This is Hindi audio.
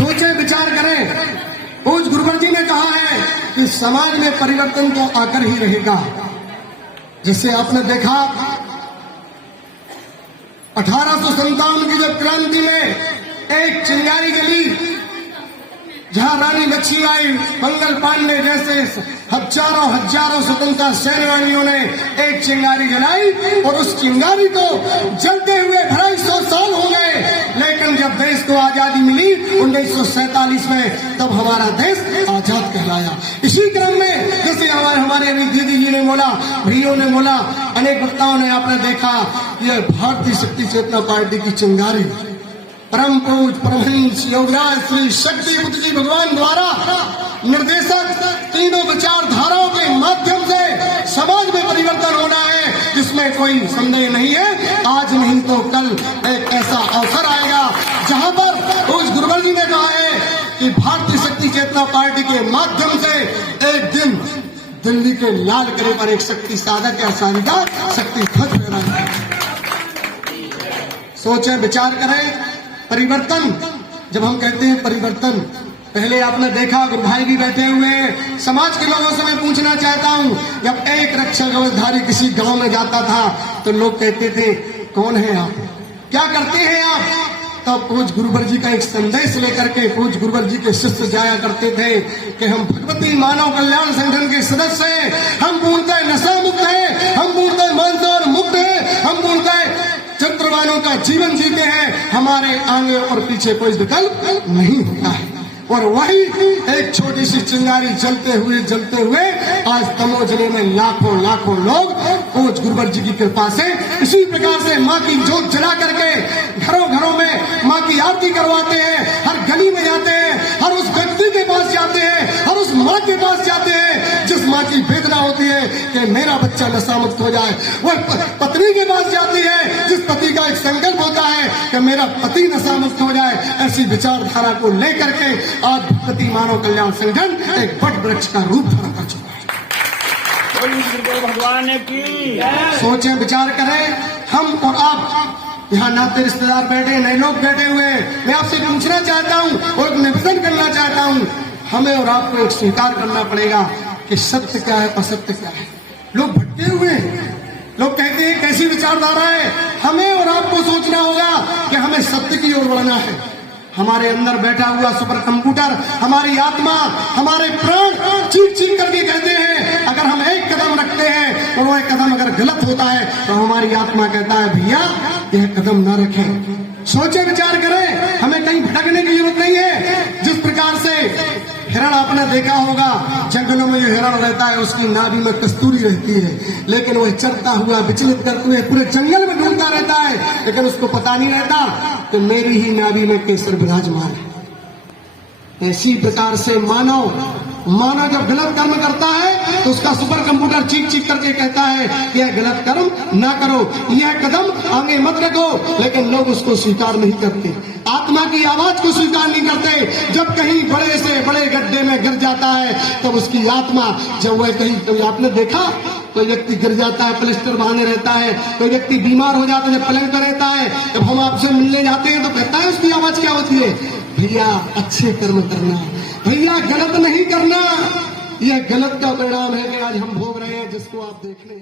सोचे विचार करें। पूज गुरुवर जी ने कहा है कि समाज में परिवर्तन तो आकर ही रहेगा। जिससे आपने देखा 1857 की जब क्रांति में एक चिंगारी गली, जहां रानी लक्ष्मीबाई, मंगल पांडे जैसे हजारों स्वतंत्रता सेनानियों ने एक चिंगारी जलाई और उस चिंगारी को जलते हुए 250 साल हो गए। लेकिन जब देश को आजादी मिली 1947 में, तब हमारा देश आजाद कहलाया। इसी क्रम में जैसे हमारे दीदी जी ने बोला, भैयों ने बोला, अनेक वक्ताओं ने आपने देखा, यह भारतीय शक्ति चेतना पार्टी की चिंगारी परम पूज परमहंस योगराज श्री शक्ति पुत्र जी भगवान द्वारा निर्देशक तीनों विचारधाराओं के माध्यम से समाज में परिवर्तन होना है, जिसमें कोई संदेह नहीं है। आज नहीं तो कल एक ऐसा अवसर आएगा जहां पर पूज गुरुवर जी ने कहा है कि भारतीय शक्ति चेतना पार्टी के माध्यम से एक दिन दिल्ली के लाल किले पर एक शक्ति साधक या साधिका शक्ति ध्वज फहराएगा। सोचें, विचार करें। परिवर्तन, जब हम कहते हैं परिवर्तन, पहले आपने देखा गुरु भाई भी बैठे हुए हैं, समाज के लोगों से मैं पूछना चाहता हूं, जब एक रक्षा कवचधारी किसी गांव में जाता था तो लोग कहते थे कौन है आप, क्या करते हैं आप? तब पूज गुरुवर जी का एक संदेश लेकर के पूज गुरुवर जी के शिष्य जाया करते थे कि हम भगवती मानव कल्याण संगठन के सदस्य हैं, हम पूर्णतः नशा मुक्त हैं, हम पूर्णतः मांसाहार मुक्त हैं, हम पूर्णतः चंद्रवानों का जीवन जीते हैं, हमारे आगे और पीछे कोई विकल्प नहीं होता है। और वही एक छोटी सी चिंगारी जलते हुए आज दमोह जिले में लाखों लोग पूज गुरुवर जी की कृपा से इसी प्रकार से माँ की जोत जला करके घरों में माँ की आरती करवाते हैं, हर गली में जाते हैं, हर उस व्यक्ति के पास जाते हैं, हर उस माँ के पास जाते हैं जिस माँ की वेदना होती है कि मेरा बच्चा नशा मुक्त हो जाए। वह पत्नी के पास जाती है जिस पति का एक संकल्प होता है कि मेरा पति नशा मुक्त हो जाए। ऐसी विचारधारा को लेकर के आज भगवती मानव कल्याण संगठन एक वट वृक्ष का रूप धारण कर चुका है। भगवान की सोचें, विचार करें। हम और आप यहाँ नाते रिश्तेदार बैठे, नए लोग बैठे हुए हैं, मैं आपसे पूछना चाहता हूँ और निवेदन करना चाहता हूँ, हमें और आपको एक स्वीकार करना पड़ेगा कि सत्य क्या है, असत्य क्या है। लोग भटके हुए हैं, लोग कहते हैं कैसी विचारधारा है। हमें और आपको सोचना होगा कि हमें सत्य की ओर बढ़ना है। हमारे अंदर बैठा हुआ सुपर कंप्यूटर, हमारी आत्मा, हमारे प्राण चीख करके कहते हैं, अगर हम एक कदम रखते हैं और वह कदम अगर गलत होता है तो हमारी आत्मा कहता है भैया यह कदम न रखें। सोचे, विचार करें, हमें कहीं भटकने की जरूरत नहीं है। जिस प्रकार से हिरण आपने देखा होगा, जंगलों में जो हिरण रहता है उसकी नाभि में कस्तूरी रहती है, लेकिन वह चरता हुआ विचलित करते हुए पूरे जंगल में ढूंढता रहता है, लेकिन उसको पता नहीं रहता कि मेरी ही नाभि में केसर विराजमान है। इसी प्रकार से मानव जब गलत कर्म करता है तो उसका सुपर कंप्यूटर चीख करके कहता है यह गलत कर्म ना करो, यह कदम आगे मत रखो, लेकिन लोग उसको स्वीकार नहीं करते, आत्मा की आवाज को स्वीकार नहीं करते। जब कहीं बड़े से बड़े गड्ढे में गिर जाता है तब उसकी आत्मा, जब वह कहीं, तो आपने देखा कोई व्यक्ति गिर जाता है, प्लास्टर बांधे रहता है, कोई व्यक्ति बीमार हो जाता है, जब पलंग पर रहता है, जब हम आपसे मिलने जाते हैं तो कहता है उसकी आवाज क्या होती है, भैया अच्छे कर्म करना, भैया गलत नहीं करना। यह गलत का परिणाम है कि आज हम भोग रहे हैं, जिसको आप देखने